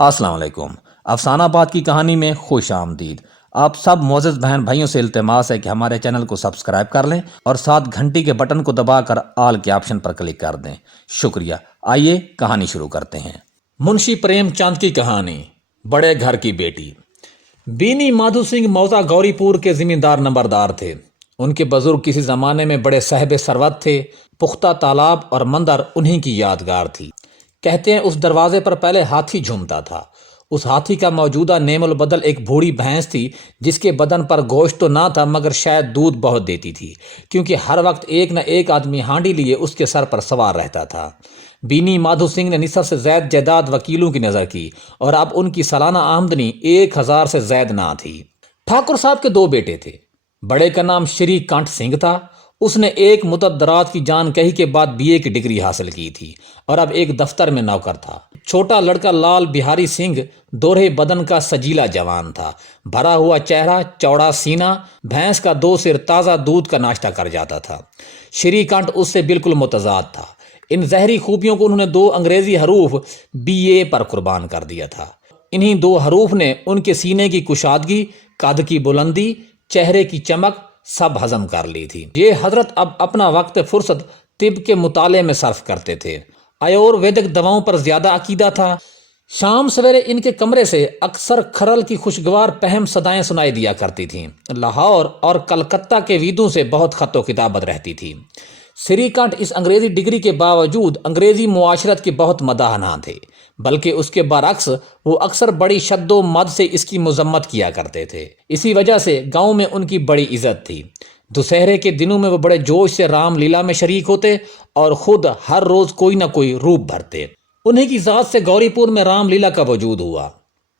अस्सलाम वालेकुम। अफसाना बात की कहानी में खुश आमदीद। आप सब मोअज़्ज़ज़ बहन भाइयों से इल्तिमास है कि हमारे चैनल को सब्सक्राइब कर लें और साथ घंटी के बटन को दबाकर आल के ऑप्शन पर क्लिक कर दें। शुक्रिया। आइए कहानी शुरू करते हैं। मुंशी प्रेमचंद की कहानी, बड़े घर की बेटी। बीनी माधो सिंह मौजा गौरीपुर के जिम्मेदार नंबरदार थे। उनके बुजुर्ग किसी जमाने में बड़े साहिब सरवत थे। पुख्ता तालाब और मंदिर उन्हीं की यादगार थी। कहते हैं उस दरवाजे पर पहले हाथी झूमता था। उस हाथी का मौजूदा नेमुल बदल एक बूढ़ी भैंस थी, जिसके बदन पर गोश्त तो ना था मगर शायद दूध बहुत देती थी, क्योंकि हर वक्त एक न एक आदमी हांडी लिए उसके सर पर सवार रहता था। बीनी माधो सिंह ने निसफ से ज्यादा जायदाद वकीलों की नजर की और अब उनकी सालाना आमदनी 1000 से ज्यादा ना थी। ठाकुर साहब के 2 बेटे थे। बड़े का नाम श्री कंठ सिंह था। उसने एक मुद्दत दराज की जान कही के बाद बीए की डिग्री हासिल की थी और अब एक दफ्तर में नौकर था। छोटा लड़का लाल बिहारी सिंह दोहरे बदन का सजीला जवान था। भरा हुआ चेहरा, चौड़ा सीना, भैंस का 2 सिर ताज़ा दूध का नाश्ता कर जाता था। श्रीकंठ उससे बिल्कुल मुतजाद था। इन जहरी खूबियों को उन्होंने 2 अंग्रेजी हरूफ बीए पर कुर्बान कर दिया था। इन्हीं 2 हरूफ ने उनके सीने की कुशादगी, कद की बुलंदी, चेहरे की चमक सब हजम कर ली थी। ये हजरत अब अपना वक्त फुर्सत तिब के मुताले में सर्फ करते थे। आयुर्वेदिक दवाओं पर ज्यादा अकीदा था। शाम सवेरे इनके कमरे से अक्सर खरल की खुशगवार पहम सदाएं सुनाई दिया करती थीं। लाहौर और कलकत्ता के वीदों से बहुत खतो किताबत रहती थी। श्रीकंठ इस अंग्रेजी डिग्री के बावजूद अंग्रेजी मुआशरत के बहुत मदाहना थे, बल्कि उसके बरअक्स वो अक्सर बड़ी शद्दो मद से इसकी मजम्मत किया करते थे। इसी वजह से गांव में उनकी बड़ी इज्जत थी। दुशहरे के दिनों में वो बड़े जोश से रामलीला में शरीक होते और खुद हर रोज कोई ना कोई रूप भरते। उन्हीं की जात से गौरीपुर में रामलीला का वजूद हुआ।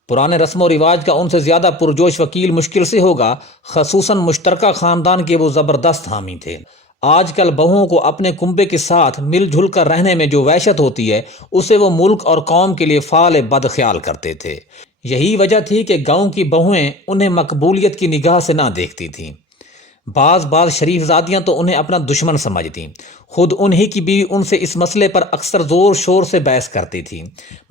पुराने रस्म व रिवाज का उनसे ज्यादा पुरजोश वकील मुश्किल से होगा, खसूसन मुश्तरका खानदान के वो जबरदस्त हामी थे। आजकल बहुओं को अपने कुंबे के साथ मिलजुल कर रहने में जो वहशत होती है, उसे वो मुल्क और कौम के लिए फाल बदख्याल करते थे। यही वजह थी कि गांव की बहुएं उन्हें मकबूलियत की निगाह से ना देखती थीं। बाज शरीफजादियां तो उन्हें अपना दुश्मन समझती। खुद उन्हीं की बीवी उनसे इस मसले पर अक्सर जोर शोर से बहस करती थी,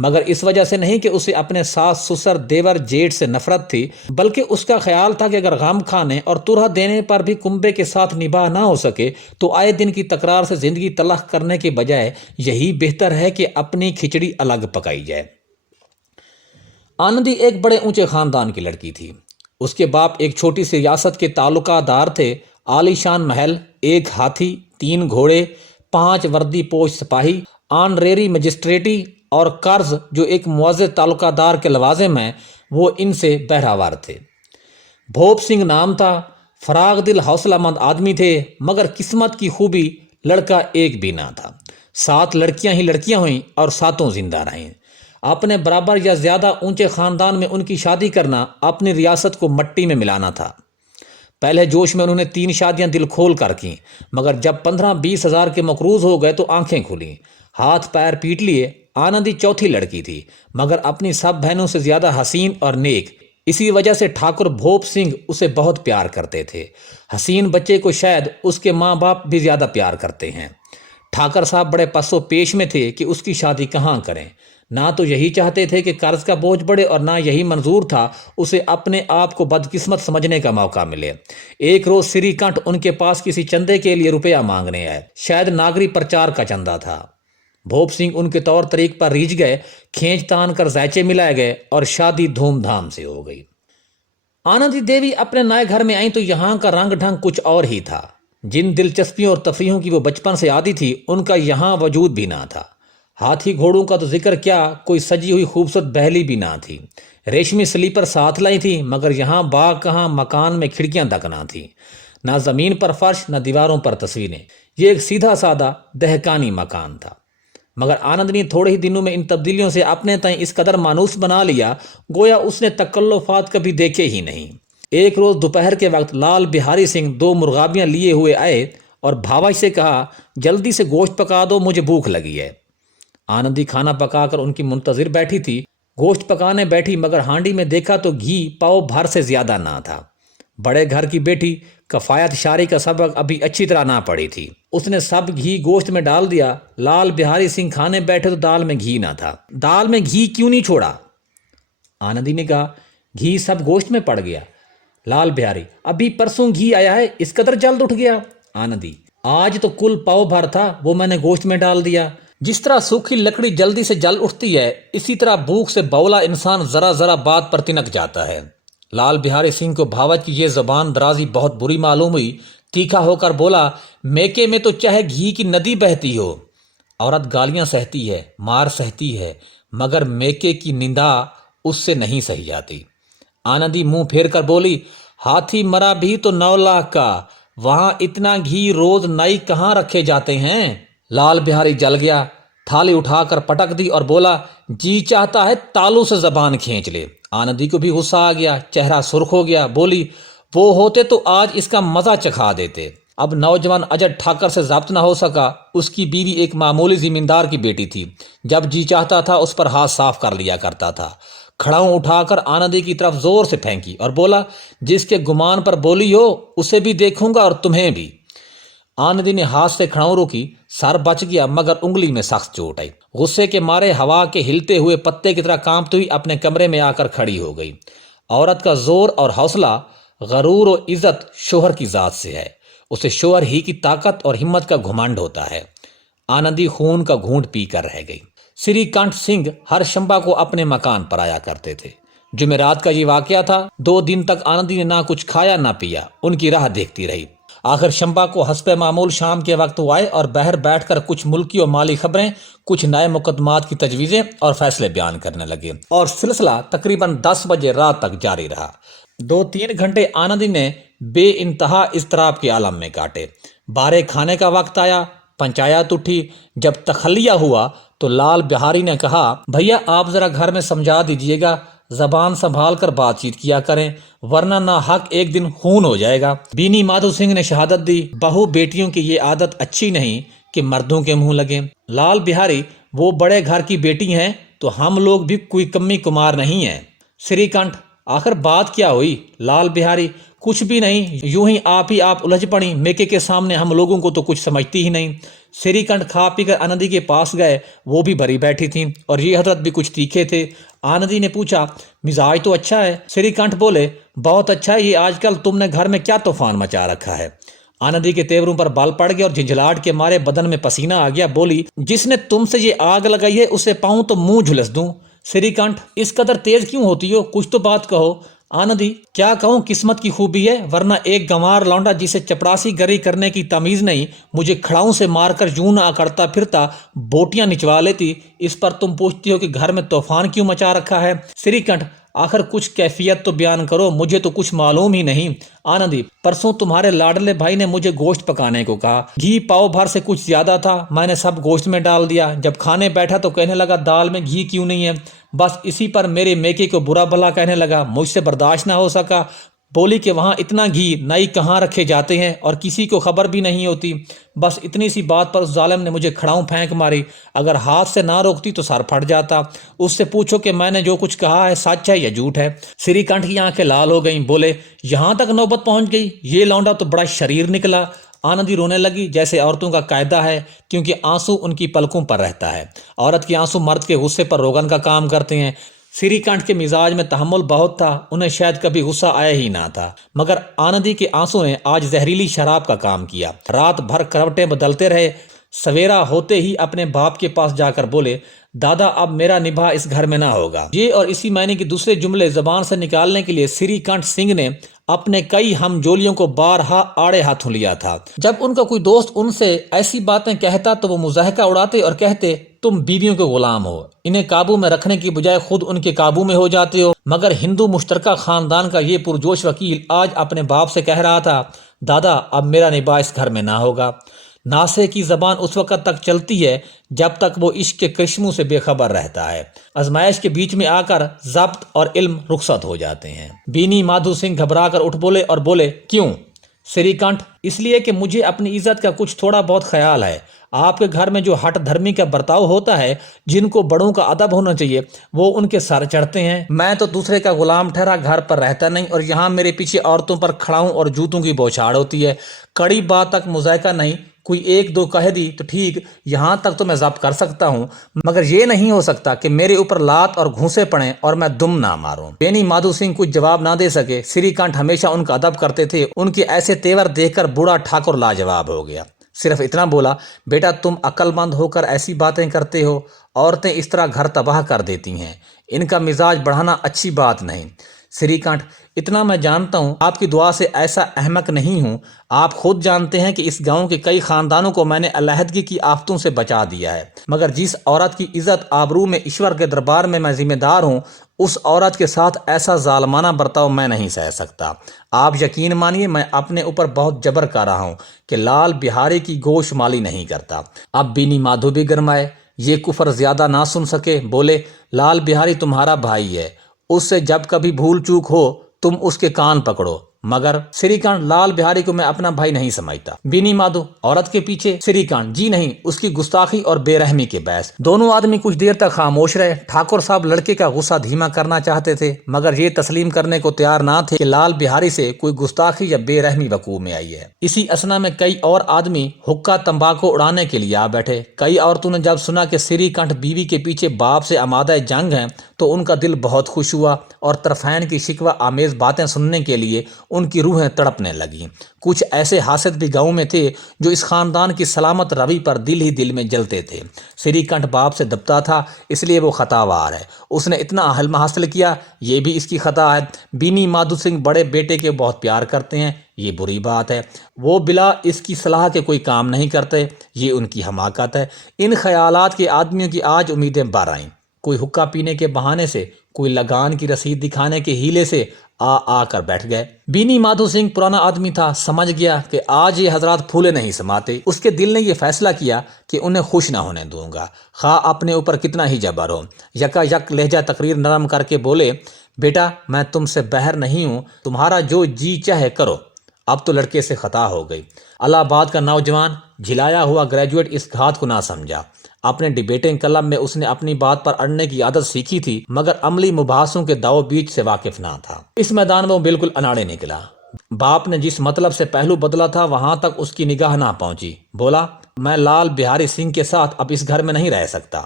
मगर इस वजह से नहीं कि उसे अपने सास ससुर देवर जेठ से नफरत थी, बल्कि उसका ख्याल था कि अगर गम खाने और तुरह देने पर भी कुंबे के साथ निभाह ना हो सके तो आए दिन की तकरार से जिंदगी तलख करने के बजाय यही बेहतर है कि अपनी खिचड़ी अलग पकाई जाए। आनंदी एक बड़े ऊंचे खानदान की लड़की थी। उसके बाप एक छोटी सी रियासत के तालुकादार थे। आलीशान महल, 1 हाथी, 3 घोड़े, 5 वर्दी पोश सिपाही, ऑनरेरी मजिस्ट्रेटी और कर्ज जो एक मुअज़्ज़ज़ तालुकादार के लवाजिम हैं, वो इनसे बहरावर थे। भोप सिंह नाम था। फराग दिल हौसलामंद आदमी थे, मगर किस्मत की खूबी लड़का एक भी ना था। 7 लड़कियां ही लड़कियां हुईं और 7 जिंदा रहीं। अपने बराबर या ज्यादा ऊंचे खानदान में उनकी शादी करना अपनी रियासत को मट्टी में मिलाना था। पहले जोश में उन्होंने 3 शादियां दिल खोल कर की, मगर जब 15-20 हजार के मकरूज हो गए तो आंखें खुली, हाथ पैर पीट लिए। आनंदी चौथी लड़की थी, मगर अपनी सब बहनों से ज्यादा हसीन और नेक। इसी वजह से ठाकुर भोप सिंह उसे बहुत प्यार करते थे। हसीन बच्चे को शायद उसके माँ बाप भी ज्यादा प्यार करते हैं। ठाकर साहब बड़े पसो पेश में थे कि उसकी शादी कहाँ करें। ना तो यही चाहते थे कि कर्ज का बोझ बढ़े और ना यही मंजूर था उसे अपने आप को बदकिस्मत समझने का मौका मिले। एक रोज श्रीकंठ उनके पास किसी चंदे के लिए रुपया मांगने आए। शायद नागरी प्रचार का चंदा था। भोप सिंह उनके तौर तरीक पर रीझ गए, खींच तान कर ज़ायचे मिलाए गए और शादी धूमधाम से हो गई। आनंदी देवी अपने नए घर में आई तो यहाँ का रंग ढंग कुछ और ही था। जिन दिलचस्पियों और तफरीहों की वो बचपन से आदी थी, उनका यहाँ वजूद भी ना था। हाथी घोड़ों का तो जिक्र क्या, कोई सजी हुई खूबसूरत बहली भी ना थी। रेशमी स्लीपर साथ लाई थी, मगर यहाँ बाग कहाँ, मकान में खिड़कियां तक ना थी। ना जमीन पर फर्श, ना दीवारों पर तस्वीरें। ये एक सीधा सादा दहकानी मकान था। मगर आनंद ने थोड़े ही दिनों में इन तब्दीलियों से अपने तय इस कदर मानूस बना लिया, गोया उसने तकल्लुफात कभी देखे ही नहीं। एक रोज दोपहर के वक्त लाल बिहारी सिंह 2 मुर्गाबियां लिए हुए आए और भावाई से कहा, जल्दी से गोश्त पका दो, मुझे भूख लगी है। आनंदी खाना पकाकर उनकी मुंतजिर बैठी थी। गोश्त पकाने बैठी, मगर हांडी में देखा तो घी पाव भर से ज्यादा ना था। बड़े घर की बेटी कफायत शारी का सबक अभी अच्छी तरह ना पड़ी थी। उसने सब घी गोश्त में डाल दिया। लाल बिहारी सिंह खाने बैठे तो दाल में घी ना था। दाल में घी क्यों नहीं छोड़ा? आनंदी ने कहा, घी सब गोश्त में पड़ गया। लाल बिहारी, अभी परसों घी आया है, इस कदर जल्द उठ गया। आनंदी, आज तो कुल पाव भर था, वो मैंने गोश्त में डाल दिया। जिस तरह सूखी लकड़ी जल्दी से जल उठती है, इसी तरह भूख से बौला इंसान जरा जरा बात पर तिनक जाता है। लाल बिहारी सिंह को भावत की ये जबान दराजी बहुत बुरी मालूम हुई। तीखा होकर बोला, मेके में तो चाहे घी की नदी बहती हो। औरत गालियां सहती है, मार सहती है, मगर मेके की निंदा उससे नहीं सही जाती। आनंदी मुंह फेर कर बोली, हाथी मरा भी तो 9 लाख का, वहां इतना घी रोज नाई कहाँ रखे जाते हैं। लाल बिहारी जल गया, थाली उठाकर पटक दी और बोला, जी चाहता है तालू से जबान खींच ले। आनंदी को भी गुस्सा आ गया, चेहरा सुर्ख हो गया, बोली, वो होते तो आज इसका मजा चखा देते। अब नौजवान अजय ठाकर से ज़ब्त न हो सका। उसकी बीवी एक मामूली जिमींदार की बेटी थी। जब जी चाहता था उस पर हाथ साफ कर लिया करता था। खड़ाऊं उठाकर आनंदी की तरफ जोर से फेंकी और बोला, जिसके गुमान पर बोली हो उसे भी देखूंगा और तुम्हें भी। आनंदी ने हाथ से खड़ाऊं रोकी, सर बच गया मगर उंगली में सख्त चोट आई। गुस्से के मारे हवा के हिलते हुए पत्ते की तरह कांपती हुई अपने कमरे में आकर खड़ी हो गई। औरत का जोर और हौसला, गरूर और इज्जत शोहर की जात से है। उसे शोहर ही की ताकत और हिम्मत का घुमंड होता है। आनंदी खून का घूंट पी कर रह गई। श्री कंठ सिंह हर शंबा को अपने मकान पर आया करते थे। जुमेरात का ये वाकया था। 2 दिन तक आनंदी ने ना कुछ खाया ना पिया, उनकी राह देखती रही। आखिर शंबा को हस्बे मामूल शाम के वक्त वो आए और बहर बैठकर कुछ मुल्की और माली खबरें, कुछ नए मुकदमात की तजवीज़ें और फैसले बयान करने लगे और सिलसिला तकरीबन 10 बजे रात तक जारी रहा। 2-3 घंटे आनंदी ने बे इंतहा इज़्तिराब के आलम में काटे। बारे खाने का वक्त आया, पंचायत उठी। जब तखलिया हुआ तो लाल बिहारी ने कहा, भैया आप जरा घर में समझा दीजिएगा, जबान संभाल कर बातचीत किया करें, वरना ना हक एक दिन खून हो जाएगा। बीनी माधो सिंह ने शहादत दी, बहू बेटियों की ये आदत अच्छी नहीं कि मर्दों के मुंह लगे। लाल बिहारी, वो बड़े घर की बेटी हैं तो हम लोग भी कोई कमी कुमार नहीं है। श्रीकंठ, आखिर बात क्या हुई? लाल बिहारी, कुछ भी नहीं, यूं ही आप उलझ पड़ी। मेके के सामने हम लोगों को तो कुछ समझती ही नहीं। श्रीकंठ खा पीकर आनंदी के पास गए, वो भी भरी बैठी थी और ये हजरत भी कुछ तीखे थे। आनंदी ने पूछा, मिजाज तो अच्छा है? श्रीकंठ बोले, बहुत अच्छा है। ये आजकल तुमने घर में क्या तूफान मचा रखा है? आनंदी के तेवरों पर बाल पड़ गया और झंझलाहट के मारे बदन में पसीना आ गया। बोली, जिसने तुमसे ये आग लगाई है उसे पाऊं तो मुंह झुलस दूं। श्रीकंठ, इस कदर तेज क्यों होती हो? कुछ तो बात कहो। आनंदी, क्या कहूँ, किस्मत की खूबी है, वरना एक गंवार लौंडा जिसे चपरासी गरी करने की तमीज नहीं, मुझे खड़ाऊं से मारकर यूं ना करता फिरता बोटियां निचवा लेती। इस पर तुम पूछती हो कि घर में तूफान क्यों मचा रखा है। श्रीकंठ, आखिर कुछ कैफियत तो बयान करो, मुझे तो कुछ मालूम ही नहीं। आनंदी, परसों तुम्हारे लाडले भाई ने मुझे गोश्त पकाने को कहा। घी पाव भर से कुछ ज्यादा था, मैंने सब गोश्त में डाल दिया। जब खाने बैठा तो कहने लगा, दाल में घी क्यों नहीं है। बस इसी पर मेरे मेके को बुरा भला कहने लगा। मुझसे बर्दाश्त ना हो सका। बोली कि वहाँ इतना घी नाई कहाँ रखे जाते हैं और किसी को खबर भी नहीं होती। बस इतनी सी बात पर उस जालिम ने मुझे खड़ाऊं फेंक मारी। अगर हाथ से ना रोकती तो सर फट जाता। उससे पूछो कि मैंने जो कुछ कहा है सच है या झूठ है। श्रीकंठ की आंखें लाल हो गईं। बोले, यहाँ तक नौबत पहुंच गई? ये लौंडा तो बड़ा शरीर निकला। आनंदी रोने लगी, जैसे औरतों का कायदा है, क्योंकि आंसू उनकी पलकों पर रहता है। औरत के आंसू मर्द के गुस्से पर रोगन का काम करते हैं। श्रीकंठ के मिजाज में तहम्मुल बहुत था, उन्हें शायद कभी गुस्सा आया ही ना था, मगर आनंदी के आंसू ने आज जहरीली शराब का काम किया। रात भर करवटें बदलते रहे। सवेरा होते ही अपने बाप के पास जाकर बोले, दादा अब मेरा निभा इस घर में ना होगा। ये और इसी महीने के दूसरे जुमले जबान से निकालने के लिए श्रीकंठ सिंह ने अपने कई हमजोलियों को बारहा आड़े हाथों लिया था। जब उनका कोई दोस्त उनसे ऐसी बातें कहता तो वो मुजाहका उड़ाते और कहते, तुम बीवियों के गुलाम हो, इन्हें काबू में रखने की बजाय खुद उनके काबू में हो जाते हो। मगर हिंदू मुश्तरका खानदान का ये पुरजोश वकील आज अपने बाप से कह रहा था, दादा अब मेरा निभा इस घर में ना होगा। नासे की जबान उस वक्त तक चलती है जब तक वो इश्क के कश्मों से बेखबर रहता है। आजमाइश के बीच में आकर ज़ब्त और इल्म रुखसत हो जाते हैं। बीनी माधो सिंह घबरा कर उठ बोले और बोले, क्यों? श्रीकंठ, इसलिए कि मुझे अपनी इज्जत का कुछ थोड़ा बहुत ख्याल है। आपके घर में जो हट धर्मी का बर्ताव होता है, जिनको बड़ों का अदब होना चाहिए, वो उनके सर चढ़ते हैं। मैं तो दूसरे का गुलाम ठहरा घर पर रहता नहीं और यहाँ मेरे पीछे औरतों पर खड़ाऊं और जूतों की बौछार होती है। कड़ी बात तक मुजायका नहीं, کوئی ایک دو کہہ دی تو ٹھیک، یہاں تک تو میں ضبط کر سکتا ہوں، مگر یہ نہیں ہو سکتا کہ میرے اوپر لات اور گھونسے پڑیں اور میں دم نہ ماروں۔ بینی مادھو سنگھ کچھ جواب نہ دے سکے۔ سری کانٹھ ہمیشہ ان کا ادب کرتے تھے، ان کے ایسے تیور دیکھ کر بوڑھا ٹھاکر لاجواب ہو گیا۔ صرف اتنا بولا، بیٹا تم عقل مند ہو کر ایسی باتیں کرتے ہو، عورتیں اس طرح گھر تباہ کر دیتی ہیں، ان کا مزاج بڑھانا اچھی بات نہیں۔ سری کانٹھ، اتنا میں جانتا ہوں، آپ کی دعا سے ایسا احمق نہیں ہوں۔ آپ خود جانتے ہیں کہ اس گاؤں کے کئی خاندانوں کو میں نے علیحدگی کی آفتوں سے بچا دیا ہے، مگر جس عورت کی عزت آبرو میں ایشور کے دربار میں میں ذمہ دار ہوں، اس عورت کے ساتھ ایسا ظالمانہ برتاؤ میں نہیں سہ سکتا۔ آپ یقین مانیے میں اپنے اوپر بہت جبر کر رہا ہوں کہ لال بہاری کی گوش مالی نہیں کرتا۔ اب بینی مادھو بھی گرمائے، یہ کفر زیادہ نہ سن سکے، بولے لال بہاری تمہارا بھائی ہے، اس سے جب کبھی بھول چوک ہو تم اس کے کان پکڑو، مگر سری کانٹھ لال بہاری کو میں اپنا بھائی نہیں سمجھتا۔ بینی مادھو عورت کے پیچھے، سری کانٹھ جی نہیں، اس کی گستاخی اور بے رحمی کے باعث۔ دونوں آدمی کچھ دیر تک خاموش رہے۔ ٹھاکر صاحب لڑکے کا غصہ دھیما کرنا چاہتے تھے، مگر یہ تسلیم کرنے کو تیار نہ تھے کہ لال بہاری سے کوئی گستاخی یا بے رحمی وقوع میں آئی ہے۔ اسی اثنا میں کئی اور آدمی حقہ تمباکو اڑانے کے لیے آ بیٹھے۔ کئی عورتوں نے جب سنا کہ سری کانٹھ بیوی کے پیچھے باپ سے آمادہ جنگ ہیں تو ان کا دل بہت خوش ہوا اور طرفین کی شکوہ آمیز باتیں سننے کے لیے ان کی روحیں تڑپنے لگیں۔ کچھ ایسے حاسد بھی گاؤں میں تھے جو اس خاندان کی سلامت روی پر دل ہی دل میں جلتے تھے۔ سری کانٹھ باپ سے دبتا تھا، اس لیے وہ خطاوار ہے، اس نے اتنا علم حاصل کیا، یہ بھی اس کی خطا ہے۔ بینی مادھو سنگھ بڑے بیٹے کے بہت پیار کرتے ہیں، یہ بری بات ہے، وہ بلا اس کی صلاح کے کوئی کام نہیں کرتے، یہ ان کی حماقت ہے۔ ان خیالات کے آدمیوں کی آج امیدیں بر آئیں، کوئی حقہ پینے کے بہانے سے، کوئی لگان کی رسید دکھانے کے ہیلے سے آ کر بیٹھ گئے۔ بینی مادھو سنگھ پرانا آدمی تھا، سمجھ گیا کہ آج یہ حضرات پھولے نہیں سماتے۔ اس کے دل نے یہ فیصلہ کیا کہ انہیں خوش نہ ہونے دوں گا، خواہ اپنے اوپر کتنا ہی جبر ہو۔ یکا یک لہجہ تقریر نرم کر کے بولے، بیٹا میں تم سے بہر نہیں ہوں، تمہارا جو جی چاہے کرو۔ اب تو لڑکے سے خطا ہو گئی۔ الہ آباد کا نوجوان جھلایا ہوا گریجویٹ اس گھات کو نہ سمجھا۔ اپنے ڈیبیٹنگ کلب میں اس نے اپنی بات پر اڑنے کی عادت سیکھی تھی، مگر عملی مباحثوں کے داؤ بیچ سے واقف نہ تھا۔ اس میدان میں وہ بالکل اناڑے نکلا۔ باپ نے جس مطلب سے پہلو بدلا تھا وہاں تک اس کی نگاہ نہ پہنچی۔ بولا، میں لال بہاری سنگھ کے ساتھ اب اس گھر میں نہیں رہ سکتا۔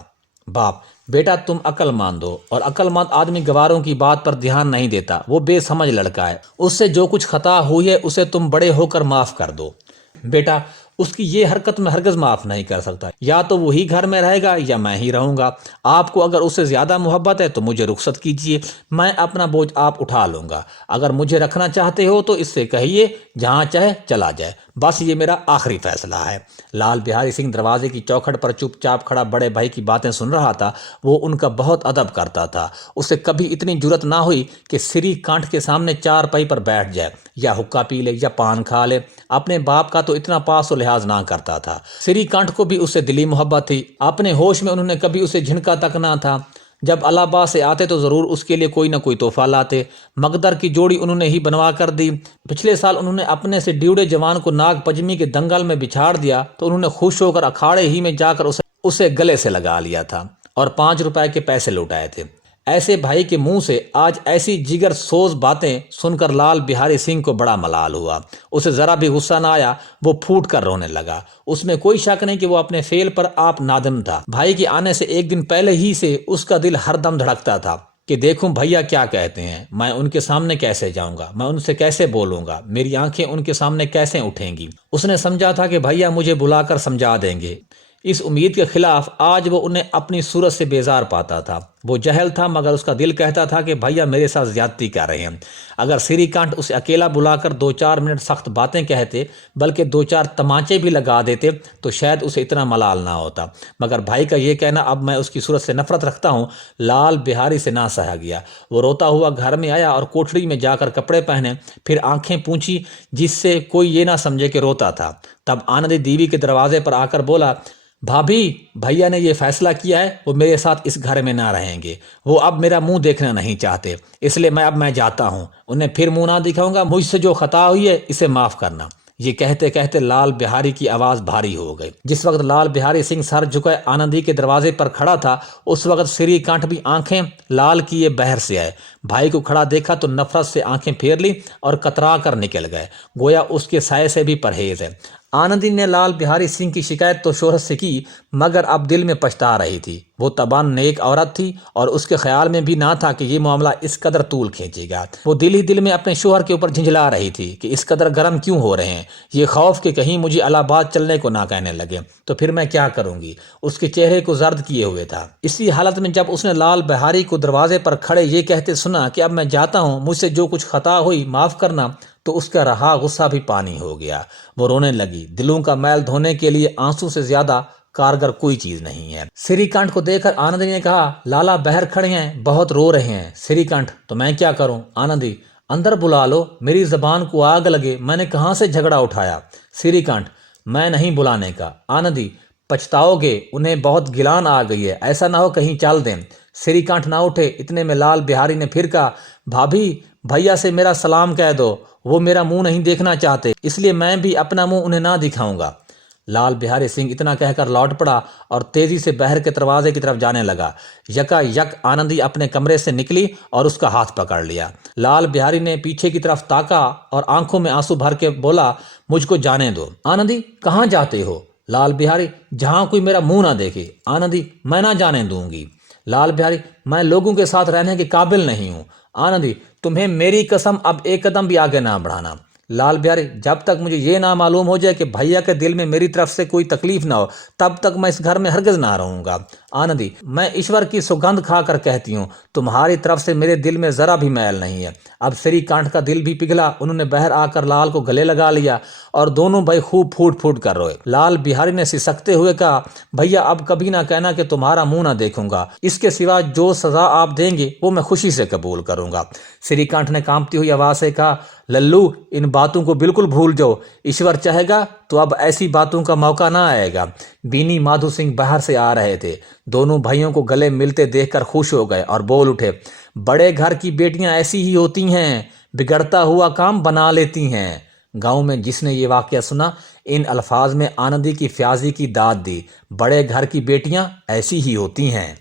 باپ، بیٹا تم عقل مند ہو، اور عقل مند آدمی گواروں کی بات پر دھیان نہیں دیتا، وہ بے سمجھ لڑکا ہے، اس سے جو کچھ خطا ہوئی ہے اسے تم بڑے ہو کر معاف کر دو۔ بیٹا اس کی یہ حرکت میں ہرگز معاف نہیں کر سکتا، یا تو وہی گھر میں رہے گا یا میں ہی رہوں گا۔ آپ کو اگر اس سے زیادہ محبت ہے تو مجھے رخصت کیجیے، میں اپنا بوجھ آپ اٹھا لوں گا۔ اگر مجھے رکھنا چاہتے ہو تو اس سے کہیے جہاں چاہے چلا جائے، بس یہ میرا آخری فیصلہ ہے۔ لال بہاری سنگھ دروازے کی چوکھٹ پر چپ چاپ کھڑا بڑے بھائی کی باتیں سن رہا تھا۔ وہ ان کا بہت ادب کرتا تھا، اسے کبھی اتنی جرت نہ ہوئی کہ سری کانٹھ کے سامنے چار پائی پر بیٹھ جائے، یا حقہ پی لے یا پان کھا لے۔ اپنے باپ کا تو اتنا پاس و لحاظ نہ کرتا تھا۔ سری کانٹھ کو بھی اس سے دلی محبت تھی، اپنے ہوش میں انہوں نے کبھی اسے جھنکا تک نہ تھا۔ جب الہ آباد سے آتے تو ضرور اس کے لیے کوئی نہ کوئی تحفہ لاتے۔ مقدر کی جوڑی انہوں نے ہی بنوا کر دی۔ پچھلے سال انہوں نے اپنے سے ڈیوڑے جوان کو ناگ پنچمی کے دنگل میں بچھاڑ دیا تو انہوں نے خوش ہو کر اکھاڑے ہی میں جا کر اسے گلے سے لگا لیا تھا اور 5 روپے کے پیسے لوٹائے تھے۔ ایسے بھائی کے منہ سے آج ایسی جگر سوز باتیں سن کر لال بہاری سنگھ کو بڑا ملال ہوا۔ اسے ذرا بھی غصہ نہ آیا، وہ پھوٹ کر رونے لگا۔ اس میں کوئی شک نہیں کہ وہ اپنے فعل پر آپ نادم تھا۔ بھائی کے آنے سے ایک دن پہلے ہی سے اس کا دل ہر دم دھڑکتا تھا کہ دیکھوں بھیا کیا کہتے ہیں، میں ان کے سامنے کیسے جاؤں گا، میں ان سے کیسے بولوں گا، میری آنکھیں ان کے سامنے کیسے اٹھیں گی۔ اس نے سمجھا تھا کہ بھیا مجھے بلا کر سمجھا دیں گے۔ اس امید کے خلاف آج وہ انہیں اپنی صورت سے بیزار پاتا تھا۔ وہ جہل تھا، مگر اس کا دل کہتا تھا کہ بھیا میرے ساتھ زیادتی کر رہے ہیں۔ اگر سری کانٹھ اسے اکیلا بلا کر 2-4 منٹ سخت باتیں کہتے، بلکہ 2-4 تمانچے بھی لگا دیتے تو شاید اسے اتنا ملال نہ ہوتا، مگر بھائی کا یہ کہنا اب میں اس کی صورت سے نفرت رکھتا ہوں لال بہاری سے نہ سہا گیا۔ وہ روتا ہوا گھر میں آیا اور کوٹھڑی میں جا کر کپڑے پہنے، پھر آنکھیں پونچھی جس سے کوئی یہ نہ سمجھے کہ روتا تھا۔ تب آنندی دیوی کے دروازے پر آ کر بولا، بھابھی بھیا نے یہ فیصلہ کیا ہے، وہ میرے ساتھ اس گھر میں نہ رہیں گے، وہ اب میرا منہ دیکھنا نہیں چاہتے، اس لیے میں جاتا ہوں، انہیں پھر منہ نہ دکھاؤں گا، مجھ سے جو خطا ہوئی ہے اسے معاف کرنا۔ یہ کہتے کہتے لال بہاری کی آواز بھاری ہو گئی۔ جس وقت لال بہاری سنگھ سر جھکائے آنندی کے دروازے پر کھڑا تھا اس وقت سری کانٹھ بھی آنکھیں لال کیے بہر سے آئے۔ بھائی کو کھڑا دیکھا تو نفرت سے آنکھیں پھیر لی اور کترا کر نکل گئے، گویا اس کے سائے سے بھی پرہیز ہے۔ आनंदी ने लाल बिहारी सिंह की शिकायत तो शोहरत से की, मगर अब दिल में पछता रही थी। वो तबान नेक औरत थी और उसके ख्याल में भी ना था कि ये मामला इस कदर तूल खींचेगा। वो दिल ही दिल में अपने शोहर के ऊपर झिंझला रही थी कि इस कदर गर्म क्यों हो रहे हैं, ये खौफ कि कहीं मुझे इलाहाबाद चलने को ना कहने लगे तो फिर मैं क्या करूंगी। उसके चेहरे को जर्द किए हुए था। इसी हालत में जब उसने लाल बिहारी को दरवाजे पर खड़े ये कहते सुना कि अब मैं जाता हूँ, मुझसे जो कुछ खता हुई माफ करना, तो उसका रहा गुस्सा भी पानी हो गया। वो रोने लगी। दिलों का मैल धोने के लिए आंसू से ज्यादा कारगर कोई चीज नहीं है। श्रीकांत को देखकर आनंदी ने कहा, लाला बाहर खड़े हैं, बहुत रो रहे हैं। श्रीकांत, तो मैं क्या करूं? आनंदी, अंदर बुला लो, मेरी जबान को आग लगे, मैंने कहां से झगड़ा उठाया। श्रीकांत, मैं नहीं बुलाने का। आनंदी, पछताओगे, उन्हें बहुत गिलान आ गई है, ऐसा ना हो कहीं चल दें। श्रीकांत ना उठे। इतने में लाल बिहारी ने फिर कहा, भाभी, भैया से मेरा सलाम कह दो, वो मेरा मुंह नहीं देखना चाहते, इसलिए मैं भी अपना मुंह उन्हें ना दिखाऊंगा। लाल बिहारी सिंह इतना कहकर लौट पड़ा और तेजी से बहर के दरवाजे की तरफ जाने लगा। यकायक आनंदी अपने कमरे से निकली और उसका हाथ पकड़ लिया। लाल बिहारी ने पीछे की तरफ ताका और आंखों में आंसू भर के बोला, मुझको जाने दो। आनंदी, कहाँ जाते हो? लाल बिहारी, जहां कोई मेरा मुंह ना देखे। आनंदी, मैं ना जाने दूंगी। लाल बिहारी, मैं लोगों के साथ रहने के काबिल नहीं हूं। आनंदी, तुम्हें मेरी कसम अब एक कदम भी आगे ना बढ़ाना। लाल बिहारी, जब तक मुझे ये ना मालूम हो जाए कि भैया के दिल में मेरी तरफ से कोई तकलीफ ना हो, तब तक मैं इस घर में हरगिज ना रहूंगा। आनंदी, मैं ईश्वर की सौगंध खाकर कहती हूँ, तुम्हारी तरफ से मेरे दिल में जरा भी मैल नहीं है। अब श्रीकांत का दिल भी पिघला। उन्होंने बाहर आकर लाल को गले लगा लिया और दोनों भाई खूब फूट फूट कर रोए। लाल बिहारी ने सिसकते हुए कहा, भैया, अब कभी ना कहना कि तुम्हारा मुंह ना देखूंगा, इसके सिवा जो सजा आप देंगे वो मैं खुशी से कबूल करूंगा। श्रीकांत ने कांपती हुई आवाज से कहा, लल्लू, इन बातों को बिल्कुल भूल जाओ, ईश्वर चाहेगा तो अब ऐसी बातों का मौका ना आएगा। बीनी माधो सिंह बाहर से आ रहे थे। दोनों भाइयों को गले मिलते देखकर खुश हो गए और बोल उठे, बड़े घर की बेटियां ऐसी ही होती हैं, बिगड़ता हुआ काम बना लेती हैं। गांव में जिसने ये वाकया सुना, इन अल्फाज में आनंदी की फ्याजी की दाद दी, बड़े घर की बेटियां ऐसी ही होती हैं।